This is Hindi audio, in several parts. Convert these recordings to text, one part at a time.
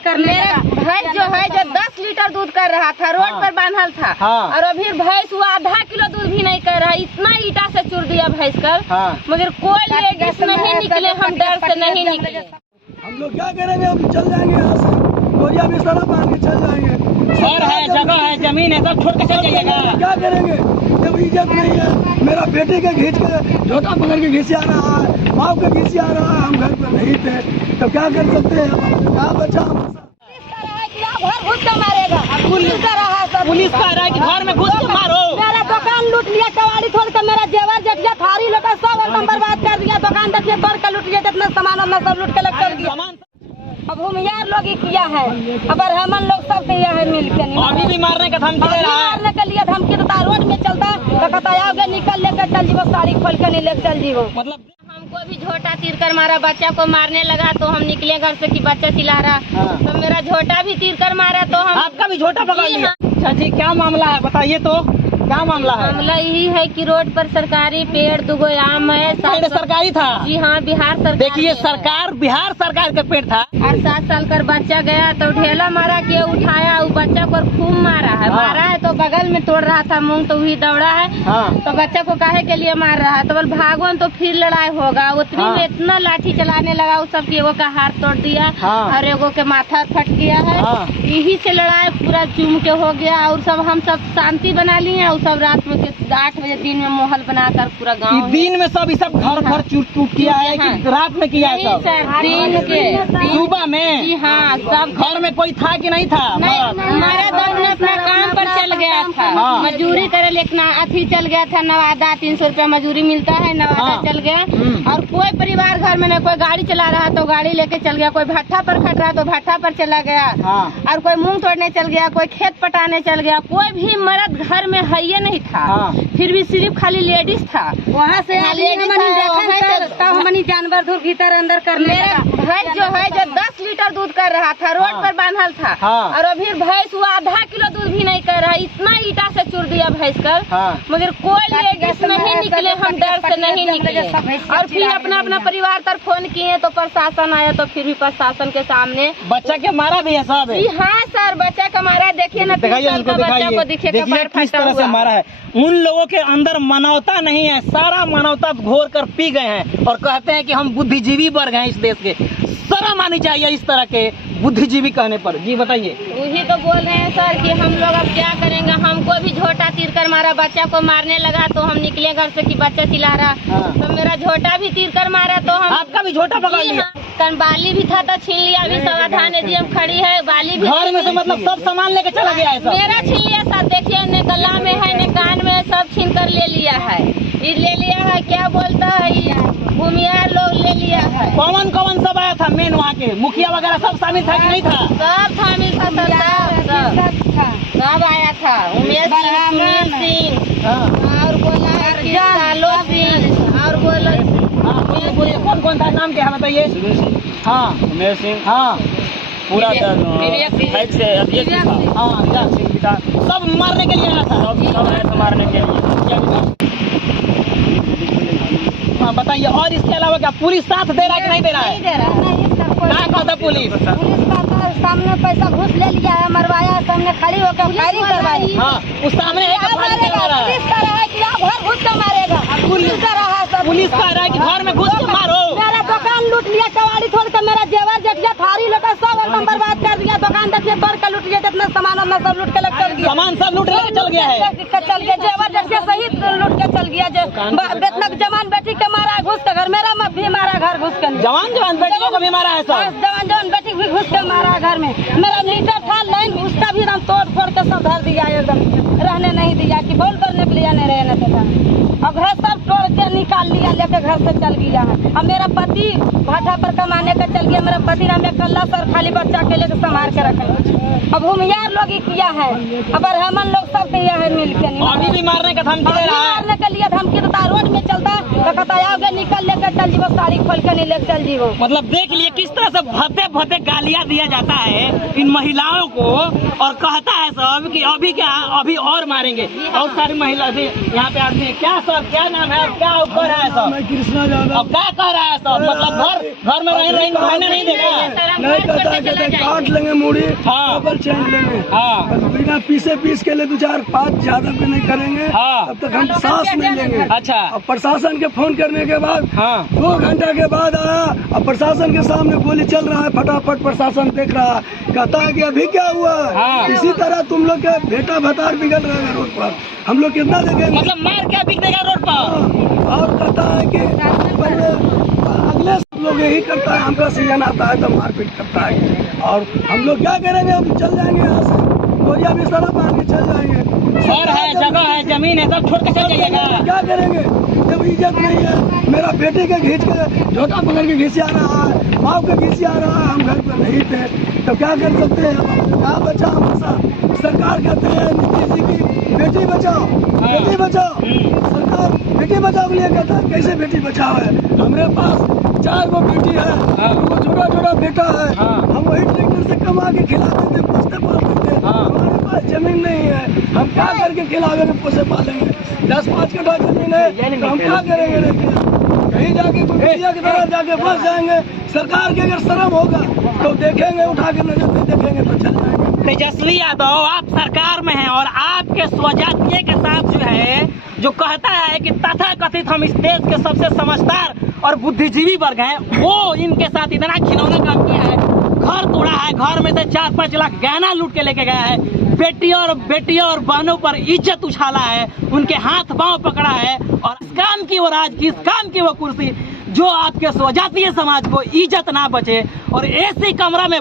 करने लगा। भैंस जो है जो 10 लीटर दूध कर रहा था, रोड पर बांधल था, और अभी भैंस वो आधा किलो दूध भी नहीं कर रहा। इतना ईटा से चुर दिया भैंस कर, मगर कोई लेडीज नहीं निकले, हम डर से नहीं निकले। हम लोग क्या करेंगे, हम चल जाएंगे यहाँ से, बोरिया भी सारा बांध के चल जाएंगे। घर है, जगह है, जमीन है, सब छोड़ के चल जाइएगा। क्या करेंगे जब इज्जत नहीं है। मेरा बेटे के घींच के झोटा पकड़ के घींच आ रहा है, माँ के घींच आ रहा है, हम घर पर नहीं थे तो क्या कर सकते हैं। क्या बचा घर घुस के मारेगा, पुलिस का रहा है, पुलिस कह रहा है कि घर में घुस के मारो। मेरा दुकान लूट लिया, कवाड़ी छोड़ के मेरा जेवर जटिया थारी लोटा सब एकदम बर्बाद कर दिया। दुकान देखिए तोड़ के लूट लिया, जितना सामान अपना सब लूट के लग कर दिया। अब भूमियार लोग ही किया है, अब हमन लोग सब किया है मिल के। अभी भी मारने का धमकी दे रहा है। मारने के लिए धमकी देता, रोड में चलता तो कहता आओगे निकल लेकर चल जीवो, साड़ी खोल के नहीं लेकर चल जीवो। मतलब हमको भी झोटा तीर कर मारा, बच्चा को मारने लगा तो हम निकले घर से कि बच्चा चिल्ला रहा, तो मेरा झोटा भी तीर कर मारा तो हम। आपका भी झोटा पकड़ लिया। अच्छा जी, क्या मामला है बताइए तो, क्या मामला है? मामला यही है कि रोड पर सरकारी पेड़ दुगो आम है। पेड़ सरकारी था? जी हाँ, बिहार सरकार। देखिए सरकार, बिहार सरकार का पेड़ था। और 7 साल का बच्चा गया तो ढेला मारा कि उठाया, वो बच्चा को खूब मारा है। मारा है तो बगल में तोड़ रहा था मूंग, तो वही दौड़ा है। तो बच्चा को काहे के लिए मार रहा है, तो बोल भागो तो फिर लड़ाई होगा। उतनी में इतना लाठी चलाने लगा, उस सब एगो का हाथ तोड़ दिया और एगो के माथा फट गया है। यही से लड़ाई पूरा चूम के हो गया। और सब हम सब शांति बना लिए, और सब रात में 8 बजे दिन में माहौल बनाकर पूरा गाँव दिन में सब सब घर चूट किया है कि रात में किया है? सब दिन के सुबह में। जी हाँ, सब घर में कोई था कि नहीं था? हमारा दोस्त अपना काम पर चल गया था, मजदूरी करे, लेकिन अथी चल गया था नवादा। 300 रुपया मजदूरी मिलता है, नवादा चल गया। और कोई परिवार घर में नहीं, कोई गाड़ी चला रहा तो गाड़ी लेके चल गया, कोई भट्ठा पर खट रहा तो भट्ठा पर चला गया, और कोई मूंग तोड़ने चल गया, कोई खेत पटाने चल गया। कोई भी मर्द घर में है ये नहीं था, फिर भी सिर्फ खाली लेडीज था। वहाँ से जानवर धूप भीतर अंदर करने लगा। भैंस जो है जो 10 लीटर दूध कर रहा था, रोड पर बांधल था, और अभी भैंस वो आधा किलो दूध भी नहीं कर रहा। इतना ईटा से चुर दिया भैंस कर, मगर कोई लेडीज नहीं निकले, हम डर से नहीं निकले। और फिर अपना अपना परिवार तर फोन किए तो प्रशासन आया, तो फिर भी प्रशासन के सामने बच्चा के मारा भी है साहब? जी हाँ सर, बच्चा का मारा। देखिए ना, 3 साल का बच्चा को देखिए किस तरह से मारा है। उन लोगों के अंदर मानवता नहीं है, सारा मानवता घोर कर पी गए हैं और कहते हैं कि हम बुद्धिजीवी वर्ग हैं इस देश के। शर्म आनी चाहिए इस तरह के बुद्धिजीवी कहने पर। जी बताइए। वही तो बोल रहे हैं सर कि हम लोग अब क्या करेंगे। हमको भी झोटा तीर कर मारा, बच्चा को मारने लगा तो हम निकले घर से कि बच्चा चिल्ला रहा, तो मेरा झोटा भी तीर कर मारा तो हम। आपका भी झोटा पकड़ लिया? बाली भी था तो छीन लिया। अभी समाधान है जी, हम खड़ी है, बाली भी घर में से मतलब सब सामान लेके चला गया है? सब मेरा छीन लिया सर, देखिए न गला में है न कान में, सब छीन कर ले लिया है। ये ले लिया है, क्या बोलता है, भूमियार लोग ले लिया है। कौन कौन सब आया था मेन वहाँ के? मुखिया वगैरह सब शामिल था कि नहीं था? सब शामिल था सर, सब आया था। उमेश सिंह, सुनील सिंह, और बोला सालो सिंह, और बोला बोलिए कौन कौन था, नाम क्या है बताइए? हाँ, उमेश सिंह, हाँ, पूरा हाँ, सब मारने के लिए आया था? सब मारने के लिए। हाँ बताइए। और इसके अलावा क्या पुलिस साथ दे रहा है कि नहीं दे रहा है? नहीं दे रहा है क्या कहता पुलिस? पुलिस का सामने पैसा घूस ले लिया है, मरवाया, सामने खड़ी होकर फायरिंग करवाई। हाँ, उस सामने एक फायरिंग करवा रहा है। पुलिस का रहा है कि आप घर घुस के मारेगा, पुलिस का रहा है सब। पुलिस कह रहा है कि घर में घुस के मारो। मेरा दुकान लूट लिया, कवाड़ी छोड़ के मेरा जेवर जटिया थारी लोटा सब एकदम बर्बाद कर दिया। दुकान देखिए तोड़ के लूट लिया, जितना सामान अपना सब लूट के लग कर दिया। सामान सब लूट लेके चल गया है? चल गया, जेवर जटिया सहित लूट के चल गया। जवान बेटी के मारा घुस के घर, मेरा भी मारा घर घुस के। जवान बेटियों को भी मारा है सब? जवान बेटी भी घुस के मारा घर में। मेरा मीटर था लाइन, उसका भी एकदम तोड़ फोड़ के सब धर दिया, एकदम रहने नहीं दिया कि बोल करने के लिए नहीं रहने देता। अब घर सब तोड़ के निकाल लिया, लेके घर से चल गया है। अब मेरा पति भाटा पर कमाने का चल गया, मेरा पति राम कल्ला सर खाली बच्चा के लेकर संभाल के रखे। अब भूमियार लोग ही किया है, अब हमन लोग सब किया है मिल के। अभी भी मारने का धमकी दे रहा है? मारने के लिए धमकी देता, रोड में चलता तो कहता आओगे निकल लेकर चल जीवो, साड़ी खोल के नहीं लेकर चल जीवो। मतलब देख लिए किस तरह से भद्दे भद्दे गालियां दिया जाता है इन महिलाओं को, और कहता है सब कि अभी क्या, अभी और मारेंगे। और सारी महिला यहाँ पे आदमी, क्या सर क्या नाम है, क्या कर रहा है सब? कृष्णा यादव। अब क्या कह रहा है सब? मतलब घर में रहने नहीं देगा। नहीं कहता है, कहते हैं काट लेंगे मूड़ी, हाँ। डबल चेंज लेंगे, हाँ। बस बिना पीस के लिए 2-4-5 ज्यादा भी नहीं करेंगे, हाँ। तब तक हम सांस नहीं लेंगे। अच्छा। अब प्रशासन के फोन करने के बाद हाँ। 2 घंटा के बाद आया, अब प्रशासन के सामने गोली चल रहा है, फटाफट प्रशासन देख रहा है, कहता है कि अभी क्या हुआ। हाँ। इसी तरह तुम लोग के बेटा भतार बिगड़ रहे हैं रोड पर, हम लोग कितना देखेंगे। मतलब मार क्या बिक देगा रोड पर। और कहता है कि पहले अगले लोग यही करता है, हमका सीजन आता है तो मारपीट करता है, और हम लोग क्या करेंगे, अब चल जाएंगे यहाँ से, बोरिया भी सारा बांध के चल जाएंगे। घर है, जगह है, जमीन है, सब छोड़ के चल जाइएगा। क्या करेंगे जब इज्जत नहीं है। मेरा बेटे के खींच के झोटा पकड़ के घिसिया रहा है, माँ के घिसिया रहा है, हम घर पर नहीं थे तो क्या कर सकते हैं। क्या बचा हमेशा सरकार कहते हैं नीतीश जी की बेटी बचाओ, बेटी बचाओ, सरकार बेटी बचाओ के लिए कहता है। कैसे बेटी बचाओ है, हमारे पास 4 गो बेटी है, वो छोटा बेटा है, हम वही ट्रैक्टर से कमा के खिलाते थे, पोसते पालते थे। हमारे पास जमीन नहीं है, हम क्या करके खिलावेंगे, पोसे पालेंगे। 10-5 कट्ठा जमीन है तो हम क्या करेंगे, कहीं जाके कुटिया की तरह जाके फंस जाएंगे। सरकार के अगर शर्म होगा तो देखेंगे, उठा के नजर नहीं देखेंगे तो चल जाएंगे। तेजस्वी यादव आप सरकार में हैं और आपके स्वजातीय के साथ जो है, जो कहता है कि तथाकथित हम इस देश के सबसे समझदार और बुद्धिजीवी वर्ग हैं, वो इनके साथ इतना घिनौना काम किया है। घर तोड़ा है, घर में से 4-5 लाख गहना लूट के लेके गया है, बेटियों और बहनों पर इज्जत उछाला है, उनके हाथ पांव पकड़ा है, और इस काम की वो राज की, इस काम की वो कुर्सी, जो आपके स्वजातीय समाज को इज्जत ना बचे। और एसी कमरा में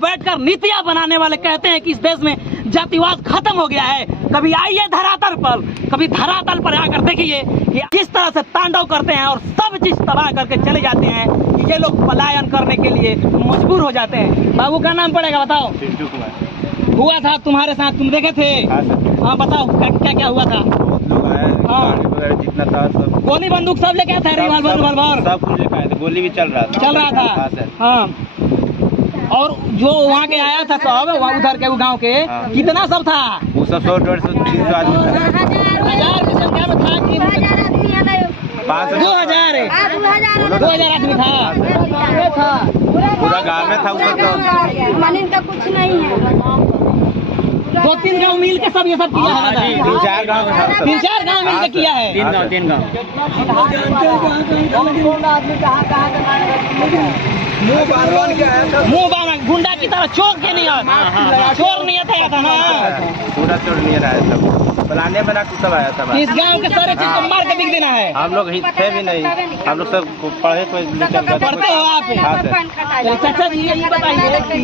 बैठकर नीतियां बनाने वाले कहते हैं कि इस देश में जातिवाद खत्म हो गया है। कभी आइए धरातल पर आकर देखिए कि किस तरह से तांडव करते हैं और सब चीज तबाह करके चले जाते हैं कि ये लोग पलायन करने के लिए मजबूर हो जाते हैं। बाबू का नाम पड़ेगा, बताओ। हुआ था तुम्हारे साथ, तुम देखे थे? हाँ बताओ क्या क्या हुआ था। जितना था सब गोली बंदूक सब लेके आए थे, रिवॉल्वर सब कुछ लेके आए थे, गोली भी चल रहा था। हाँ। और जो वहाँ के आया था सब, वहाँ उधर के गांव के, कितना सब था? वो सब 100-150 आदमी था। 1000 की संख्या में था कि 2000 आदमी था। पूरा गाँव में था उसका तो कुछ नहीं है। 2-3 गाँव मिल के सब ये सब किया है। 3-4 गाँव में था। 3-4 गाँव मिल के किया है। 3 गाँव। मुँह बाना गुंडा की तरह चोर के नहीं आया, चोर नहीं आता था ना, पूरा चोर नहीं आया, सब बनाने बना के सब आया था। इस गांव के सारे चीज को मार के बिक देना है। हम लोग थे भी नहीं, हम लोग सब पढ़े पढ़ते हो आप? चाचा जी ये बताइए कि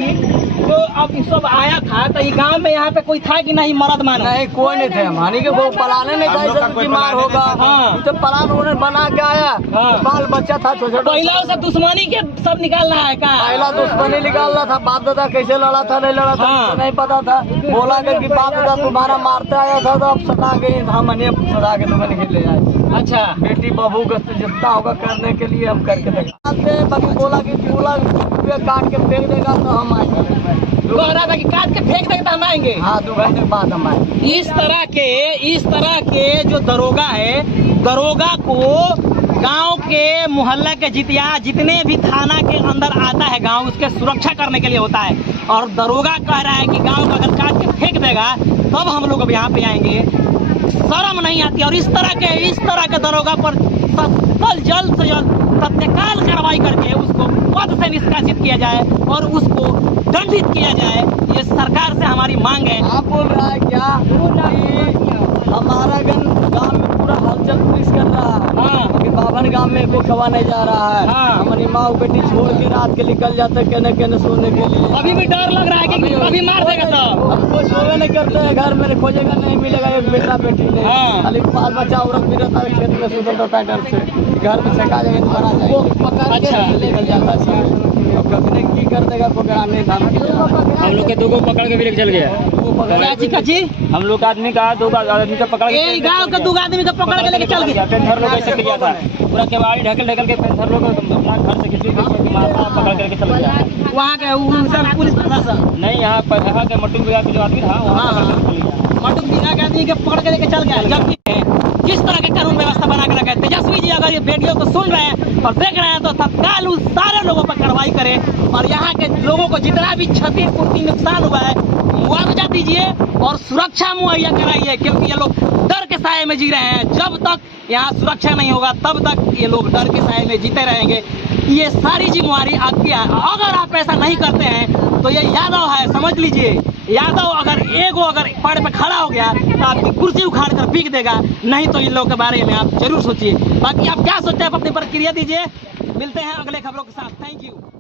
तो अब सब आया था तो ये गांव में यहाँ पे कोई था कि नहीं? मर्द मानो नहीं, कोई नहीं थे। हमारी के वो पलाने नहीं था, सब बीमार होगा। हाँ। तो पलान उन्होंने बना के आया, बाल बच्चा था छोटा। पहला से दुश्मनी के सब निकाल रहा है का? पहला दुश्मनी निकाल रहा था, बाप दादा कैसे लड़ा था नहीं लड़ा था नहीं पता था। बोला कि बाप दादा तुम्हारा मारते आया था तो अब सटा के हम सटा के तुम्हें निकल ले जाए। अच्छा, बेटी बहू का जितना होगा करने के लिए हम करके देंगे। बाकी बोला कि काट के फेंक देगा तो हम आएंगे। कह रहा था कि काट के फेंक देगा तो हम आएंगे। हाँ, 2 घंटे बाद हम आएंगे। इस तरह के जो दरोगा है, दरोगा को गांव के मोहल्ला के जितने भी थाना के अंदर आता है गांव, उसके सुरक्षा करने के लिए होता है। और दरोगा कह रहा है कि गांव का अगर काट के फेंक देगा तब हम लोग अब यहाँ पे आएंगे। शर्म नहीं आती। और इस तरह के दरोगा पर जल्द से जल्द तत्काल कार्रवाई करके उसको पद से निष्कासित किया जाए और उसको दंडित किया जाए। ये सरकार से हमारी मांग है। आप बोल रहा है क्या हमारा गांव में पूरा हलचल पुलिस कर रहा है। हाँ। कि बावन गांव में कोई खवा नहीं जा रहा है। हाँ। हमारी माँ बेटी छोड़ के रात के निकल जाते कहने सोने के लिए। अभी भी डर लग रहा है कि अभी मार देगा सब। हमको सोवे नहीं करते हैं, घर में खोजेगा नहीं मिलेगा एक बेटा बेटी नहीं। हाँ। खाली बाल बच्चा औरत भी रहता है, खेत में सुधर रहता है डर से, घर में छका जाएंगे तो मारा जाएगा। अच्छा, निकल जाता है। अब कभी की कर देगा पकड़ाने धाम। हम लोग के 2 को पकड़ के भी चल गया। कची हम लोग आदमी का 2 आदमी का पकड़ के गाँव का 2 आदमी का पकड़ के लेके चल गया। पेंथर लोग ऐसे किया था, पूरा केवाड़ी ढकल के पेंथर लोग अपना घर से किसी को मारता पकड़ करके चल गया। वहाँ के पुलिस प्रशासन नहीं, यहाँ के मट्टू बिहार के जो आदमी था वहाँ मटुक बिना के आदमी के पकड़ के लेके चल गया। जबकि किस तरह के कानून व्यवस्था बना के रखा है। तेजस्वी जी अगर ये वीडियो को सुन रहे हैं और देख रहे हैं तो तत्काल उस सारे लोगों पर कार्रवाई करें और यहाँ के लोगों को जितना भी क्षति पूर्ति नुकसान हुआ है मुआवजा दीजिए और सुरक्षा मुहैया कराइए, क्योंकि ये लोग डर के साए में जी रहे हैं। जब तक यहाँ सुरक्षा नहीं होगा तब तक ये लोग डर के साए में जीते रहेंगे। ये सारी जिम्मेवारी आपकी है। अगर आप ऐसा नहीं करते हैं तो ये यादव है, समझ लीजिए। यादव अगर पैर पे खड़ा हो गया तो आपकी कुर्सी उखाड़ कर फेंक देगा। नहीं तो इन लोगों के बारे में आप जरूर सोचिए। बाकी आप क्या सोचते हैं अपनी प्रतिक्रिया दीजिए। मिलते हैं अगले खबरों के साथ। Thank you.